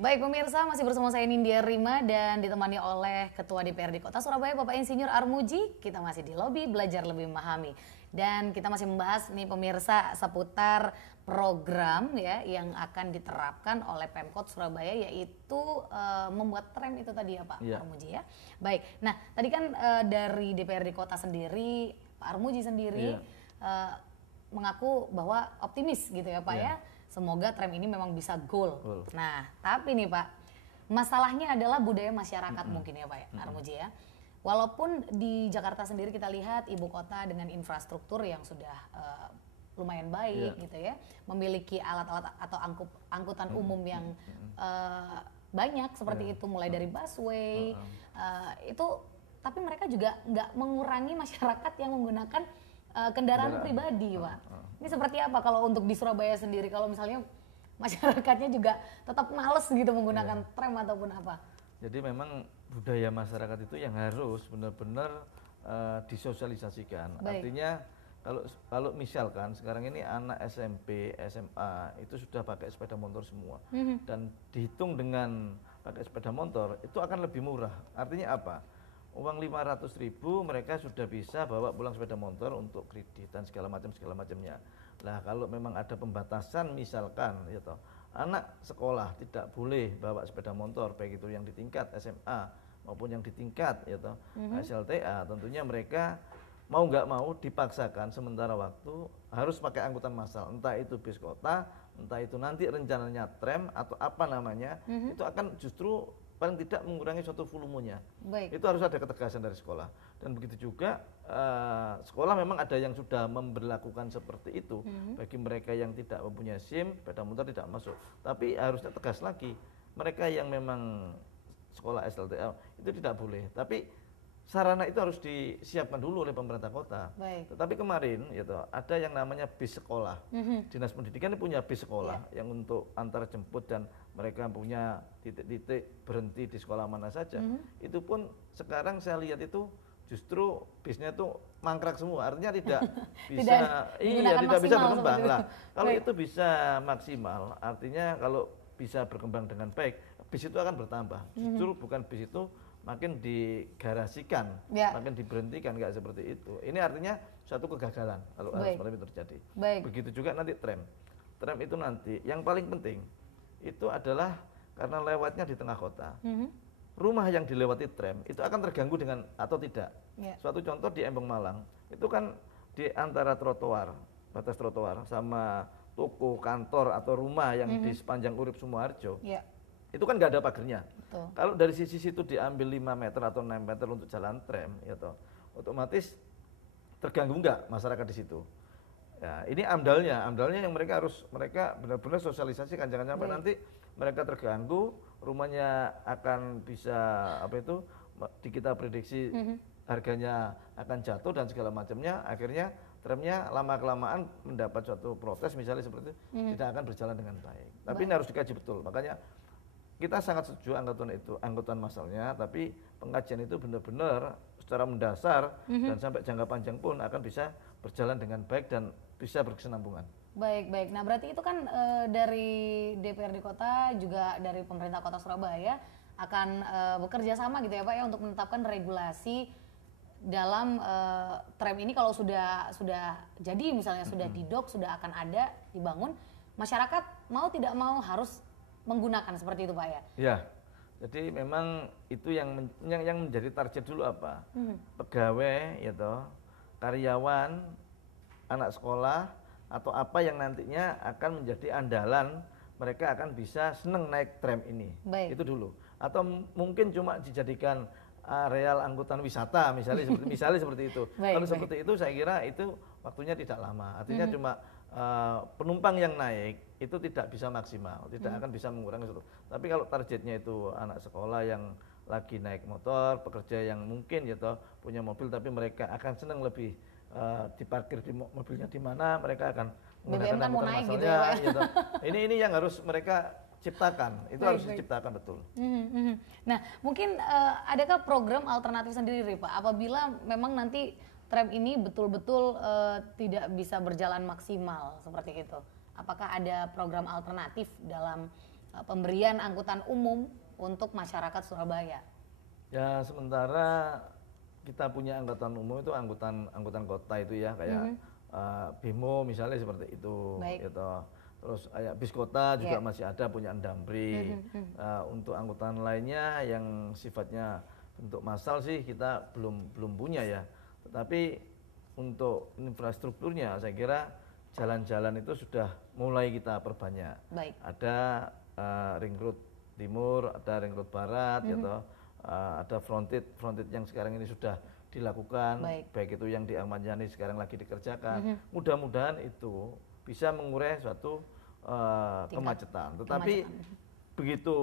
Baik pemirsa, masih bersama saya Nindya Rima dan ditemani oleh Ketua DPRD Kota Surabaya Bapak Insinyur Armuji. Kita masih di lobi belajar lebih memahami. Dan kita masih membahas nih pemirsa seputar program ya yang akan diterapkan oleh Pemkot Surabaya, yaitu membuat tram itu tadi ya Pak Armuji ya. Baik, nah tadi kan dari DPRD Kota sendiri, Pak Armuji sendiri mengaku bahwa optimis gitu ya Pak ya. Semoga tram ini memang bisa goal. Nah, tapi nih Pak, masalahnya adalah budaya masyarakat mungkin ya Pak ya, Armuji ya. Walaupun di Jakarta sendiri kita lihat ibu kota dengan infrastruktur yang sudah lumayan baik gitu ya, memiliki alat-alat atau angkutan umum yang banyak seperti itu, mulai dari busway, itu, tapi mereka juga nggak mengurangi masyarakat yang menggunakan kendaraan pribadi Pak. Ini seperti apa kalau untuk di Surabaya sendiri, kalau misalnya masyarakatnya juga tetap males gitu menggunakan tram ataupun apa? Jadi memang budaya masyarakat itu yang harus benar-benar disosialisasikan. Artinya kalau misalkan sekarang ini anak SMP, SMA itu sudah pakai sepeda motor semua, dan dihitung dengan pakai sepeda motor itu akan lebih murah. Artinya apa? Uang 500.000 mereka sudah bisa bawa pulang sepeda motor untuk kredit dan segala macamnya. Nah, kalau memang ada pembatasan misalkan ya toh, anak sekolah tidak boleh bawa sepeda motor, baik itu yang di tingkat SMA maupun yang di tingkat ya toh, SLTA, tentunya mereka mau nggak mau dipaksakan sementara waktu harus pakai angkutan massal, entah itu bis kota, entah itu nanti rencananya tram atau apa namanya, itu akan justru paling tidak mengurangi suatu volumenya. Itu harus ada ketegasan dari sekolah. Dan begitu juga sekolah memang ada yang sudah memberlakukan seperti itu. Bagi mereka yang tidak mempunyai SIM, sepeda motor tidak masuk. Tapi harusnya tegas lagi. Mereka yang memang sekolah SLTA itu tidak boleh. Tapi sarana itu harus disiapkan dulu oleh pemerintah kota. Tetapi kemarin gitu, ada yang namanya bis sekolah. Dinas Pendidikan punya bis sekolah yang untuk antar jemput dan mereka punya titik-titik berhenti di sekolah mana saja. Itu pun sekarang saya lihat itu justru bisnya itu mangkrak semua. Artinya tidak bisa tidak bisa berkembang lah. Kalau itu bisa maksimal, artinya kalau bisa berkembang dengan baik, bis itu akan bertambah. Justru bukan bis itu makin digarasikan, makin diberhentikan, nggak seperti itu. Ini artinya suatu kegagalan kalau hal seperti itu terjadi. Begitu juga nanti tram. Tram itu nanti yang paling penting itu adalah karena lewatnya di tengah kota. Rumah yang dilewati tram itu akan terganggu dengan atau tidak. Suatu contoh di Embong Malang, itu kan di antara trotoar, batas trotoar sama toko, kantor atau rumah yang di sepanjang Urip Sumoharjo. Itu kan nggak ada pagernya. Kalau dari sisi situ diambil 5 meter atau 6 meter untuk jalan tram, ya toh, otomatis terganggu nggak masyarakat di situ. Ya, ini amdalnya yang mereka benar-benar sosialisasikan, jangan sampai nanti mereka terganggu, rumahnya akan bisa kita prediksi harganya akan jatuh dan segala macamnya, akhirnya tramnya lama-kelamaan mendapat suatu protes misalnya seperti itu, tidak akan berjalan dengan baik. Tapi ini harus dikaji betul, makanya kita sangat setuju angkutan massalnya, tapi pengkajian itu benar-benar secara mendasar dan sampai jangka panjang pun akan bisa berjalan dengan baik dan bisa berkesinambungan. Baik. Nah berarti itu kan dari DPRD Kota juga dari pemerintah Kota Surabaya akan bekerja sama gitu ya Pak ya untuk menetapkan regulasi dalam tram ini. Kalau sudah jadi misalnya sudah didok, sudah akan ada dibangun, masyarakat mau tidak mau harus menggunakan seperti itu Pak ya? Ya, jadi memang itu yang menjadi target dulu apa? Pegawai, ya toh, karyawan, anak sekolah, atau apa yang nantinya akan menjadi andalan, mereka akan bisa seneng naik tram ini. Itu dulu. Atau mungkin cuma dijadikan areal angkutan wisata, misalnya seperti itu. Kalau seperti itu saya kira itu waktunya tidak lama. Artinya cuma penumpang yang naik itu tidak bisa maksimal, tidak akan bisa mengurangi itu. Tapi kalau targetnya itu anak sekolah yang lagi naik motor, pekerja yang mungkin ya toh punya mobil tapi mereka akan senang lebih diparkir di mobilnya di mana, mereka akan menggunakan angkutan massalnya. Gitu ya. Ini yang harus mereka ciptakan, itu harus diciptakan betul. Nah, mungkin adakah program alternatif sendiri Pak apabila memang nanti tram ini betul-betul tidak bisa berjalan maksimal seperti itu? Apakah ada program alternatif dalam pemberian angkutan umum untuk masyarakat Surabaya? Ya sementara kita punya angkutan umum itu angkutan kota itu ya kayak Bemo misalnya seperti itu. Gitu. Terus kayak bis kota juga masih ada punya Ndamri. Untuk angkutan lainnya yang sifatnya bentuk massal sih kita belum punya ya. Tetapi untuk infrastrukturnya saya kira jalan-jalan itu sudah mulai kita perbanyak. Ada ring road timur, ada ring road barat, gitu. Ada frontage yang sekarang ini sudah dilakukan, baik itu yang di Ahmad Yani sekarang lagi dikerjakan. Mudah-mudahan itu bisa mengurai suatu kemacetan. Tetapi begitu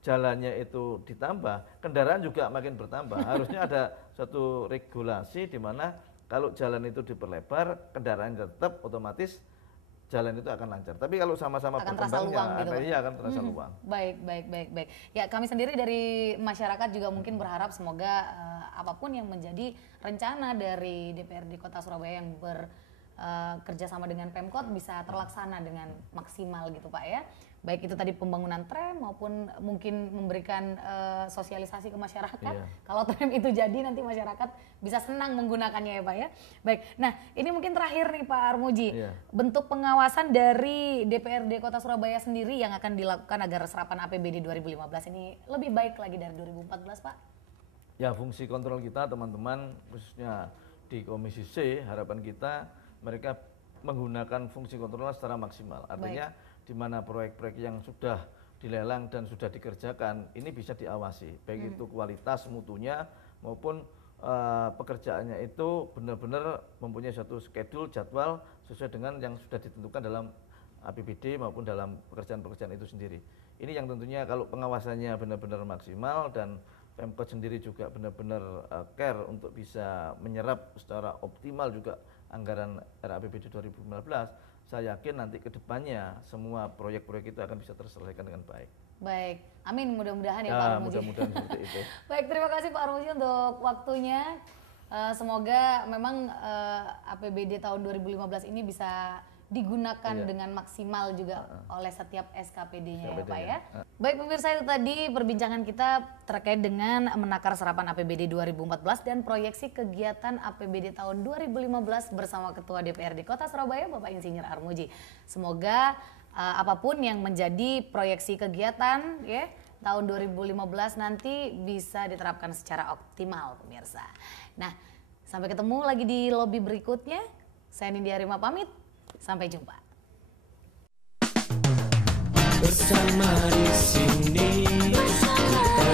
jalannya itu ditambah, kendaraan juga makin bertambah. Harusnya ada suatu regulasi di mana kalau jalan itu diperlebar, kendaraan tetap otomatis jalan itu akan lancar. Tapi kalau sama-sama berkembangnya, akan terasa luang. Baik. Ya kami sendiri dari masyarakat juga mungkin berharap semoga apapun yang menjadi rencana dari DPRD Kota Surabaya yang kerjasama dengan Pemkot bisa terlaksana dengan maksimal gitu Pak ya. Baik itu tadi pembangunan tram maupun mungkin memberikan sosialisasi ke masyarakat. Kalau tram itu jadi nanti masyarakat bisa senang menggunakannya ya Pak ya. Baik, nah ini mungkin terakhir nih Pak Armuji. Bentuk pengawasan dari DPRD Kota Surabaya sendiri yang akan dilakukan agar serapan APBD 2015 ini lebih baik lagi dari 2014 Pak? Ya fungsi kontrol kita teman-teman khususnya di Komisi C, harapan kita mereka menggunakan fungsi kontrol secara maksimal. Artinya di mana proyek-proyek yang sudah dilelang dan sudah dikerjakan ini bisa diawasi, baik itu kualitas mutunya maupun pekerjaannya itu benar-benar mempunyai satu schedule jadwal sesuai dengan yang sudah ditentukan dalam APBD maupun dalam pekerjaan-pekerjaan itu sendiri. Ini yang tentunya kalau pengawasannya benar-benar maksimal dan Pemkot sendiri juga benar-benar care untuk bisa menyerap secara optimal juga anggaran RAPBD 2015, saya yakin nanti ke depannya semua proyek-proyek itu akan bisa terselesaikan dengan baik. Baik, amin mudah-mudahan ya Pak Armuji. Mudah-mudahan seperti itu. Baik, terima kasih Pak Armuji untuk waktunya. Semoga memang APBD tahun 2015 ini bisa digunakan dengan maksimal juga oleh setiap SKPD-nya ya Pak ya. Baik pemirsa, itu tadi perbincangan kita terkait dengan menakar serapan APBD 2014 dan proyeksi kegiatan APBD tahun 2015 bersama Ketua DPRD Kota Surabaya Bapak Insinyur Armuji. Semoga apapun yang menjadi proyeksi kegiatan ya tahun 2015 nanti bisa diterapkan secara optimal pemirsa. Nah, sampai ketemu lagi di lobby berikutnya. Saya Nindya Rima pamit. Sampai jumpa. Bersama di sini kita